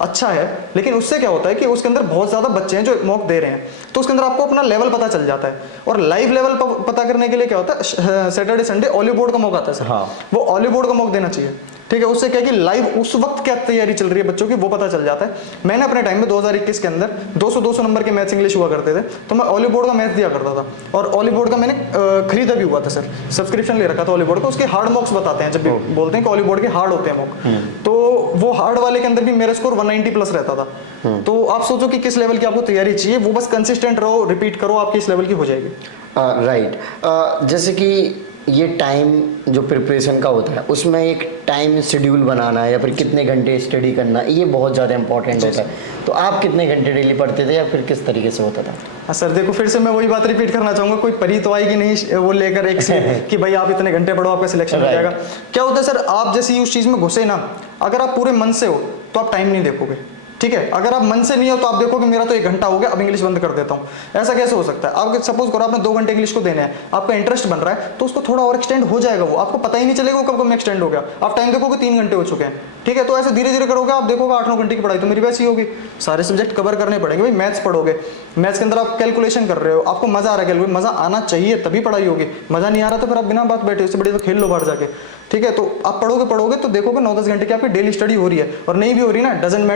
अच्छा है, लेकिन उससे क्या होता है कि उसके अंदर बहुत ज्यादा बच्चे हैं जो मॉक दे रहे हैं, तो उसके अंदर आपको अपना लेवल पता चल जाता है। और लाइव लेवल पता करने के लिए क्या होता है, सैटरडे संडे ऑलिव बोर्ड का मॉक आता है सर। हाँ। वो ऑलिव बोर्ड का मॉक देना चाहिए। ठीक है, उससे क्या है कि लाइव उस वक्त क्या तैयारी चल रही है बच्चों की वो पता चल जाता है। मैंने अपने टाइम में 2021 के अंदर 200 नंबर के मैथ्स इंग्लिश हुआ करते थे, तो मैं ऑलिव बोर्ड का मैथ दिया करता था। और ऑलिव बोर्ड का मैंने खरीदा भी हुआ था सर, सब्सक्रिप्शन ले रखा था ऑलिव बोर्ड का। उसके हार्ड मॉक्स बताते हैं, जब भी बोलते हैं कि ऑलिव बोर्ड के हार्ड होते हैं मॉक, तो वो हार्ड वाले के अंदर भी मेरा स्कोर 190 प्लस रहता था। तो आप सोचो कि किस लेवल की आपको तैयारी चाहिए, वो बस कंसिस्टेंट रहो, रिपीट करो, आपकी इस लेवल की हो जाएगी। राइट। जैसे कि ये टाइम जो प्रिपरेशन का होता है उसमें एक टाइम शेड्यूल बनाना है या फिर कितने घंटे स्टडी करना, ये बहुत ज़्यादा इंपॉर्टेंट होता है। तो आप कितने घंटे डेली पढ़ते थे या फिर किस तरीके से होता था? हाँ सर, देखो फिर से मैं वही बात रिपीट करना चाहूँगा, कोई परी तो आएगी नहीं वो लेकर एक से कि भाई आप इतने घंटे पढ़ो आपका सिलेक्शन हो जाएगा। क्या होता है सर, आप जैसे ही उस चीज़ में घुसे ना, अगर आप पूरे मन से हो तो आप टाइम नहीं देखोगे। ठीक है, अगर आप मन से नहीं हो तो आप देखो कि मेरा तो 1 घंटा हो गया, अब इंग्लिश बंद कर देता हूँ। ऐसा कैसे हो सकता है? आप सपोज करो आपने 2 घंटे इंग्लिश को देने हैं, आपका इंटरेस्ट बन रहा है तो उसको थोड़ा और एक्सटेंड हो जाएगा, वो आपको पता ही नहीं चलेगा कब में एक्सटेंड हो गया। आप टाइम देखोगे 3 घंटे हो चुके हैं। ठीक है, तो ऐसे धीरे धीरे करोगे, आप देखोगे 8-9 घंटे की पढ़ाई तो मेरी वैसी होगी। सारे सब्जेक्ट कवर करने पड़ेंगे। भाई मैथ्स पढ़ोगे, मैथ्स के अंदर आप कैलकुलेशन कर रहे हो, आपको मजा आ रहा है, कैलकुलेशन मजा आना चाहिए तभी पढ़ाई होगी। मजा नहीं आ रहा तो फिर आप बिना बात बैठे, उससे बढ़िया तो खेल लो बाहर जाके। ठीक है, तो आप पढ़ोगे तो देखोगे 9-10 घंटे की आपकी डेली स्टडी हो रही है। और नहीं भी हो रही ना, डजंट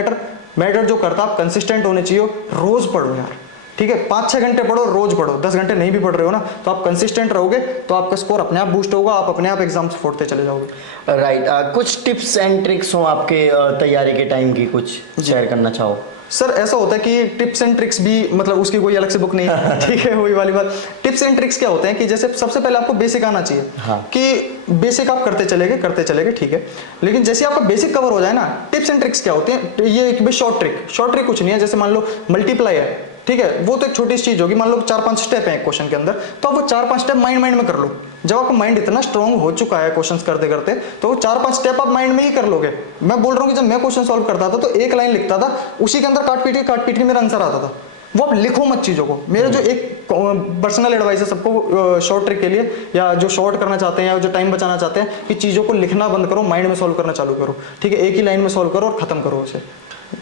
मैटर जो करता आप कंसिस्टेंट होने चाहिए, रोज पढ़ो यार। ठीक है, 5-6 घंटे पढ़ो, रोज पढ़ो। 10 घंटे नहीं भी पढ़ रहे हो ना तो आप कंसिस्टेंट रहोगे तो आपका स्कोर अपने आप बूस्ट होगा, आप अपने आप एग्जाम्स फोड़ते चले जाओगे। राइट। कुछ टिप्स एंड ट्रिक्स हो आपके तैयारी के टाइम की, कुछ शेयर करना चाहो? सर ऐसा होता है कि टिप्स एंड ट्रिक्स भी मतलब उसकी कोई अलग से बुक नहीं है। ठीक है, वही वाली बात। टिप्स एंड ट्रिक्स क्या होते हैं कि जैसे सबसे पहले आपको बेसिक आना चाहिए। हाँ। कि बेसिक आप करते चलेगे ठीक है, लेकिन जैसे आपका बेसिक कवर हो जाए ना, टिप्स एंड ट्रिक्स क्या होते हैं, ये एक शॉर्ट ट्रिक कुछ नहीं है। जैसे मान लो मल्टीप्लाई है, ठीक है, वो तो एक छोटी सी चीज होगी। मान लो 4-5 स्टेप है एक क्वेश्चन के अंदर, तो आप वो 4-5 स्टेप माइंड में कर लो। जब आपका माइंड इतना स्ट्रांग हो चुका है क्वेश्चंस करते करते, तो वो 4-5 स्टेप आप माइंड में ही कर लोगे। मैं बोल रहा हूँ कि जब मैं क्वेश्चन सॉल्व करता था तो एक लाइन लिखता था, उसी के अंदर काट पीट के मेरा आंसर आता था। वो आप लिखो मत चीजों को। मेरा जो एक पर्सनल एडवाइस है सबको शॉर्ट ट्रिक के लिए, या जो शॉर्ट करना चाहते हैं या जो टाइम बचाना चाहते हैं, कि चीजों को लिखना बंद करो, माइंड में सॉल्व करना चालू करो। ठीक है, एक ही लाइन में सॉल्व करो और खत्म करो उसे।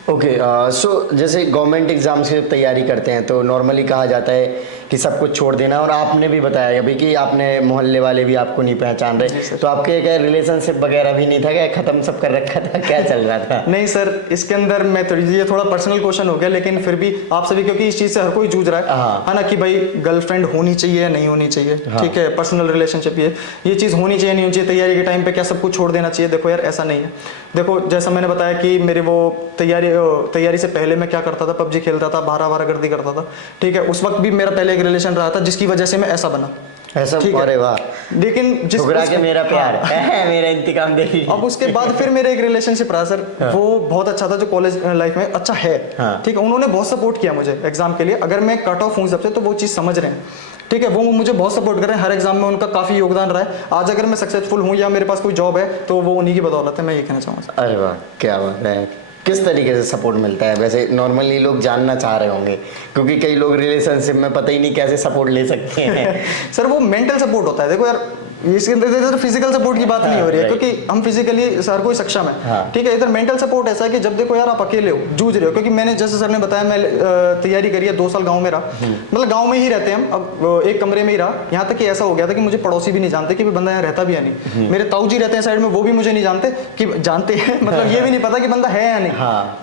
ओके। सो जैसे गवर्नमेंट एग्जाम्स की तैयारी करते हैं तो नॉर्मली कहा जाता है कि सब कुछ छोड़ देना, और आपने भी बताया अभी कि आपने मोहल्ले वाले भी आपको नहीं पहचान रहे, तो आपके क्या रिलेशनशिप वगैरह भी नहीं था क्या, खत्म सब कर रखा था, क्या चल रहा था? नहीं सर, इसके अंदर मैं ये थोड़ा पर्सनल क्वेश्चन हो गया, लेकिन फिर भी आप सभी, क्योंकि इस चीज से हर कोई जूझ रहा है ना, कि भाई गर्लफ्रेंड होनी चाहिए या नहीं होनी चाहिए। ठीक है, पर्सनल रिलेशनशिप ये चीज होनी चाहिए नहीं होनी चाहिए, तैयारी के टाइम पे क्या सब कुछ छोड़ देना चाहिए? देखो यार ऐसा नहीं है। देखो जैसा मैंने बताया कि मेरे वो तैयारी से पहले मैं क्या करता था, पबजी खेलता था, बारह गर्दी करता था, ठीक है। उस वक्त भी मेरा पहले एक रिलेशन रहा था जिसकी वजह से मैं ऐसा बना, ऐसा। ठीक है। अरे वाह, लेकिन ठुकरा के मेरा प्यार है, मेरा इंतकाम देखिए। अब उसके बाद फिर मेरे एक रिलेशनशिप रहा सर, वो बहुत अच्छा था, जो कॉलेज लाइफ में अच्छा है, ठीक है। उन्होंने बहुत सपोर्ट किया मुझे एग्जाम के लिए, अगर मैं कट ऑफ हूँ सबसे तो वो चीज़ समझ रहे हैं, ठीक है। वो मुझे बहुत सपोर्ट कर रहे हैं, हर एग्जाम में उनका काफ़ी योगदान रहा है। आज अगर मैं सक्सेसफुल हूँ या मेरे पास कोई जॉब है तो वो उन्हीं की बदौलत है, मैं ये कहना चाहूँगा। अरे वाह, क्या बात है। किस तरीके से सपोर्ट मिलता है वैसे? नॉर्मली लोग जानना चाह रहे होंगे, क्योंकि कई लोग रिलेशनशिप में पता ही नहीं कैसे सपोर्ट ले सकते हैं। सर वो मेंटल सपोर्ट होता है, देखो यार इसके अंदर फिजिकल सपोर्ट की बात नहीं हो रही है, क्योंकि हम फिजिकली हर कोई सक्षम है, ठीक है। इधर मेंटल सपोर्ट ऐसा है कि जब देखो यार आप अकेले हो, जूझ रहे हो, क्योंकि मैंने जैसे सर ने बताया मैं तैयारी करी है, 2 साल गांव में रहा, मतलब गांव में ही रहते हैं हम, अब एक कमरे में ही रहा। यहाँ तक कि ऐसा हो गया था कि मुझे पड़ोसी भी नहीं जानते कि बंदा यहाँ रहता भी है नहीं। मेरे ताऊ जी रहते हैं साइड में, वो भी मुझे नहीं जानते कि जानते हैं मतलब ये भी नहीं पता कि बंदा है या नहीं।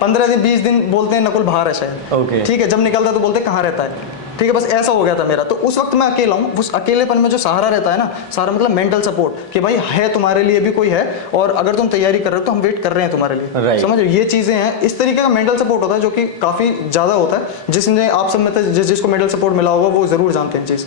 15 दिन 20 दिन बोलते हैं नकुल बाहर है शायद, ठीक है। जब निकलता तो बोलते कहाँ रहता है, ठीक है। बस ऐसा हो गया था मेरा। तो उस वक्त मैं अकेला हूँ, उस अकेलेपन में जो सहारा रहता है ना, सहारा मतलब मेंटल सपोर्ट, कि भाई है तुम्हारे लिए भी कोई है, और अगर तुम तैयारी कर रहे हो तो हम वेट कर रहे हैं तुम्हारे लिए, समझ लो ये चीजें हैं। इस तरीके का मेंटल सपोर्ट होता है जो कि काफी ज्यादा होता है, जिसने आप सब में जिसको मेंटल सपोर्ट मिला होगा वो जरूर जानते हैं चीज।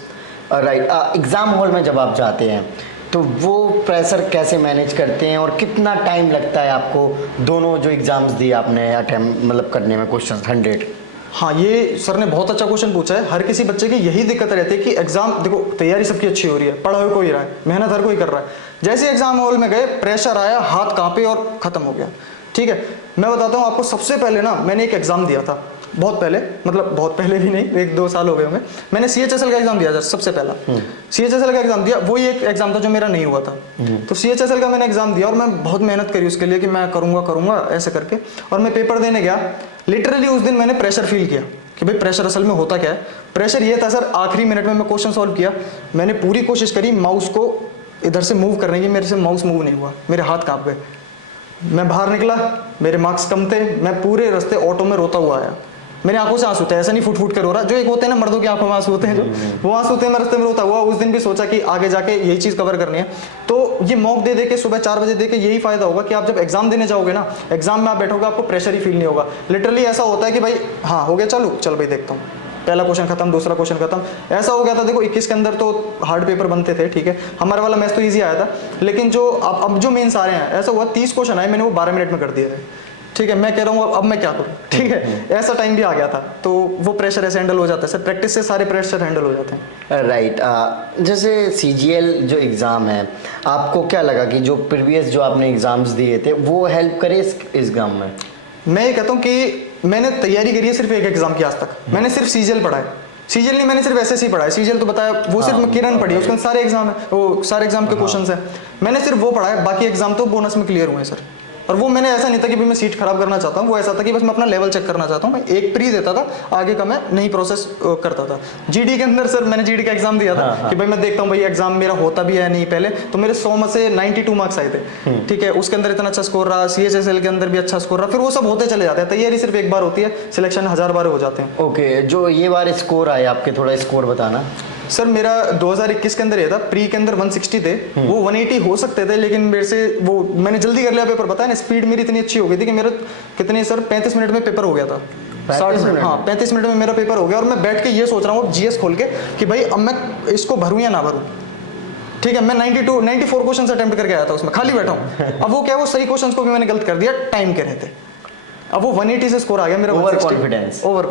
राइट। एग्जाम हॉल में जब आप जाते हैं तो वो प्रेशर कैसे मैनेज करते हैं, और कितना टाइम लगता है आपको दोनों जो एग्जाम्स दिए आपने अटेम्प्ट मतलब करने में, क्वेश्चन 100? हाँ, ये सर ने बहुत अच्छा क्वेश्चन पूछा है। हर किसी बच्चे की यही दिक्कत रहती है कि एग्जाम, देखो तैयारी सबकी अच्छी हो रही है, पढ़ा हुआ कोई रहा है, मेहनत हर कोई कर रहा है, जैसे एग्जाम हॉल में गए प्रेशर आया, हाथ कांपे और खत्म हो गया, ठीक है। मैं बताता हूँ आपको, सबसे पहले ना मैंने एक एग्जाम दिया था, बहुत पहले, मतलब बहुत पहले भी नहीं, 1-2 साल हो गए होंगे। मैंने CHSL का एग्जाम दिया था सबसे पहला। CHSL का एग्जाम दिया, वही एक एग्जाम था जो मेरा नहीं हुआ था। तो CHSL का मैंने एग्जाम दिया और मैं बहुत मेहनत करी उसके लिए कि मैं करूंगा ऐसे करके, और मैं पेपर देने गया। लिटरली उस दिन मैंने प्रेशर फील किया कि भाई प्रेशर असल में होता क्या है। प्रेशर ये था सर, आखिरी मिनट में मैं क्वेश्चन सॉल्व किया, मैंने पूरी कोशिश करी माउस को इधर से मूव करने की, मेरे से माउस मूव नहीं हुआ, मेरे हाथ कांप गए। मैं बाहर निकला, मेरे मार्क्स कम थे, मैं पूरे रास्ते ऑटो में रोता हुआ आया। मेरी आंखों से आंसू थे, ऐसा नहीं फुट फुट कर रो रहा, जो एक होते हैं ना मर्दों की आंखों में आंसू होते हैं, जो वो आंसू होते हैं, मैं रास्ते में रोता हुआ। उस दिन भी सोचा कि आगे जाके यही चीज़ कवर करनी है। तो ये मॉक दे के सुबह 4 बजे दे के यही फायदा होगा कि आप जब एग्जाम देने जाओगे ना, एग्जाम में आप बैठोगे आपको प्रेशर ही फील नहीं होगा। लिटरली ऐसा होता है कि भाई हाँ हो गया, चल भाई देखता हूँ, पहला क्वेश्चन खत्म, दूसरा क्वेश्चन खत्म, ऐसा हो गया था। देखो 21 के अंदर तो हार्ड पेपर बनते थे, ठीक है, हमारे वाला मैथ्स तो इजी आया था, लेकिन जो अब जो मेंस आ रहे हैं, ऐसा हुआ 30 क्वेश्चन आए, मैंने वो 12 मिनट में कर दिए थे, ठीक है। मैं कह रहा हूँ अब मैं क्या करूँ, ठीक है, ऐसा टाइम भी आ गया था। तो वो प्रेशर ऐसे हैंडल हो जाता है सर, प्रैक्टिस से सारे प्रेशर हैंडल हो जाते हैं। राइट। जैसे CGL जो एग्ज़ाम है, आपको क्या लगा कि जो प्रीवियस जो आपने एग्ज़ाम्स दिए थे वो हेल्प करे इस एग्ज़ाम में? मैं ये कहता हूँ कि मैंने तैयारी करी है सिर्फ एक एग्जाम की आज तक, मैंने सिर्फ CGL पढ़ा है। CGL नहीं, मैंने सिर्फ SSC पढ़ा है, CGL तो बताया वो सिर्फ किरण पढ़ी है, उसके सारे एग्जाम है, वो सारे एग्जाम के क्वेश्चंस हैं, मैंने सिर्फ वो पढ़ा है, बाकी एग्जाम तो बोनस में क्लियर हुए हैं सर। और वो मैंने ऐसा नहीं था कि भाई मैं सीट खराब करना चाहता हूँ, वो ऐसा था कि बस मैं अपना लेवल चेक करना चाहता हूँ। मैं एक प्री देता था, आगे का मैं नई प्रोसेस करता था। GD के अंदर सर मैंने GD का एग्जाम दिया था कि भाई मैं देखता हूँ भाई एग्जाम मेरा होता भी है नहीं। पहले तो मेरे 100 में से 92 मार्क्स आए थे, ठीक है, उसके अंदर इतना अच्छा स्कोर रहा, CHSL के अंदर भी अच्छा स्कोर रहा, फिर वो सब होते चले जाते हैं। तैयारी सिर्फ एक बार होती है, सिलेक्शन 1000 बार हो जाते हैं। ओके, जो ये बार स्कोर आए आपके, थोड़ा स्कोर बताना। सर मेरा 2021 के अंदर ये था, प्री के अंदर 160 थे, वो 180 हो सकते थे, लेकिन मेरे से वो मैंने जल्दी कर लिया पेपर, पता है ना, स्पीड मेरी इतनी अच्छी हो गई थी कि मेरा कितने सर 35 मिनट में पेपर हो गया था। 60 मिनट, हाँ 35 मिनट में मेरा पेपर हो गया। और मैं बैठ के ये सोच रहा हूँ GS खोल के कि भाई अब मैं इसको भरूँ या ना भरूँ, ठीक है। मैं 94 क्वेश्चन अटेम्प्ट करके आया था उसमें, खाली बैठा हूँ। अब वो क्या, वो सही क्वेश्चन को भी मैंने गलत कर दिया, टाइम के रहते। अब वो 180 से स्कोर आ गया मेरा, ओवर कॉन्फिडेंस ओवर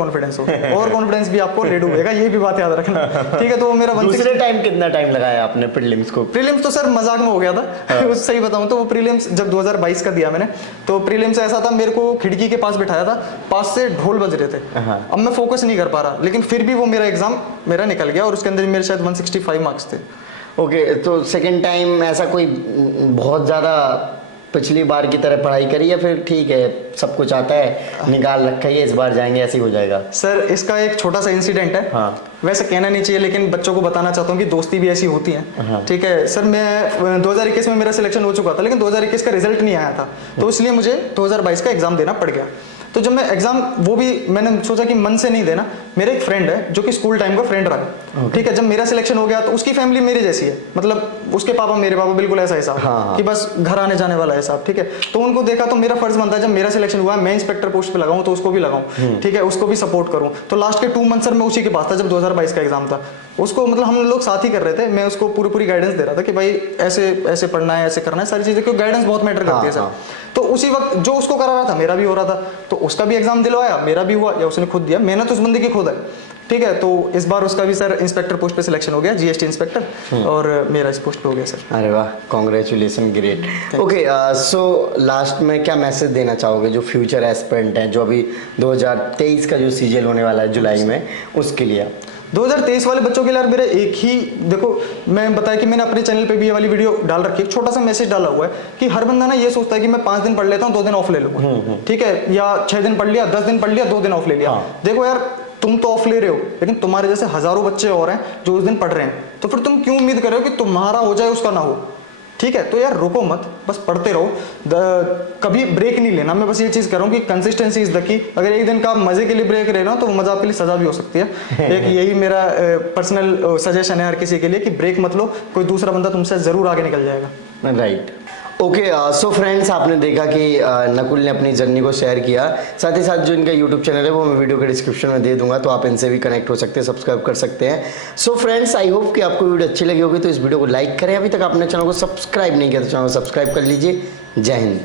कॉन्फिडेंस भी आपको रेड होगा, ये भी बात याद रखना, ठीक है। तो वो मेरा दूसरे टाइम कितना टाइम लगाया आपने प्रीलिम्स को? प्रीलिम्स तो सर मजाक में हो गया था। सही बताऊं तो वो प्रीलिम्स जब 2022 का दिया मैंने, तो प्रीलिम्स ऐसा था, मेरे को खिड़की के पास बिठाया था, पास से ढोल बज रहे थे, अब मैं फोकस नहीं कर पा रहा, लेकिन फिर भी वो मेरा एग्जाम मेरा निकल गया, और उसके अंदर मेरे शायद 165 मार्क्स थे। ओके, तो सेकेंड टाइम ऐसा कोई बहुत ज़्यादा पिछली बार की तरह पढ़ाई करी, या फिर ठीक है सब कुछ आता है निकाल रखा है, इस बार जाएंगे ऐसे ही हो जाएगा? सर इसका एक छोटा सा इंसिडेंट है, वैसे कहना नहीं चाहिए, लेकिन बच्चों को बताना चाहता हूँ कि दोस्ती भी ऐसी होती है, ठीक है। सर मैं 2021 में मेरा सिलेक्शन हो चुका था, लेकिन 2021 का रिजल्ट नहीं आया था, तो इसलिए मुझे 2022 का एग्जाम देना पड़ गया। तो जब मैं एग्जाम, वो भी मैंने सोचा कि मन से नहीं देना, मेरा एक फ्रेंड है जो कि स्कूल टाइम का फ्रेंड रहा, ठीक है। जब मेरा सिलेक्शन हो गया तो उसकी फैमिली मेरे जैसी है, मतलब उसके पापा मेरे पापा बिल्कुल ऐसा हिसाब हाँ। कि बस घर आने जाने वाला हिसाब, ठीक है। तो उनको देखा तो मेरा फर्ज बनता है जब मेरा सिलेक्शन हुआ मैं इंस्पेक्टर पोस्ट पे लगाऊं तो उसको भी लगाऊं, ठीक है, उसको भी सपोर्ट करूं। तो लास्ट के 2 मंथ सर मैं उसी के पास था जब 2022 का एग्जाम था। उसको मतलब हम लोग साथ ही कर रहे थे, मैं उसको पूरी गाइडेंस दे रहा था कि भाई ऐसे ऐसे पढ़ना है, ऐसे करना है, सारी चीजें, क्योंकि गाइडेंस बहुत मैटर करती है सर। तो उसी वक्त जो उसको करा रहा था मेरा भी हो रहा था, तो उसका भी एग्जाम दिलवाया, मेरा भी हुआ, या उसने खुद दिया, मेहनत उस बंदे की खुद है, ठीक है। तो इस बार उसका भी सर इंस्पेक्टर पोस्ट पे सिलेक्शन हो गया, जीएसटी इंस्पेक्टर, और मेरा इस पोस्ट पे हो गया सर। अरे वाह, congratulation, great. Okay, so last में क्या मैसेज देना चाहोगे जो फ्यूचर एस्पिरेंट हैं, जो अभी 2023 का जो सीजीएल होने वाला है जुलाई में, उसके लिए? 2023 वाले बच्चों के लिए मेरा एक ही, देखो मैं बताया कि मैंने अपने चैनल पे भी ये वाली वीडियो डाल रखी है, छोटा सा मैसेज डाला हुआ है कि हर बंदा ना ये सोचता है कि मैं 5 दिन पढ़ लेता हूँ 2 दिन ऑफ ले लूंगा, ठीक है, या 6 दिन पढ़ लिया, 10 दिन पढ़ लिया, 2 दिन ऑफ ले लिया। देखो यार, तुम तो ऑफ ले रहे हो, लेकिन तुम्हारे जैसे हजारों बच्चे और हैं जो उस दिन पढ़ रहे हैं, तो फिर तुम क्यों उम्मीद कर रहे हो कि तुम्हारा हो जाए उसका ना हो, ठीक है। तो यार रुको मत, बस पढ़ते रहो, कभी ब्रेक नहीं लेना। मैं बस ये चीज कर रहा हूँ कि कंसिस्टेंसी इज द की। अगर एक दिन का आप मजे के लिए ब्रेक ले रहे हो तो वो मजा आपके लिए सजा भी हो सकती है। एक यही मेरा पर्सनल सजेशन है हर किसी के लिए कि ब्रेक मत लो, कोई दूसरा बंदा तुमसे जरूर आगे निकल जाएगा। राइट। ओके, सो फ्रेंड्स, आपने देखा कि नकुल ने अपनी जर्नी को शेयर किया। साथ ही साथ जो इनका यूट्यूब चैनल है वो मैं वीडियो के डिस्क्रिप्शन में दे दूंगा, तो आप इनसे भी कनेक्ट हो सकते हैं, सब्सक्राइब कर सकते हैं। सो फ्रेंड्स, आई होप कि आपको वीडियो अच्छी लगी होगी, तो इस वीडियो को लाइक करें। अभी तक आपने चैनल को सब्सक्राइब नहीं किया तो चैनल को सब्सक्राइब कर लीजिए। जय हिंद।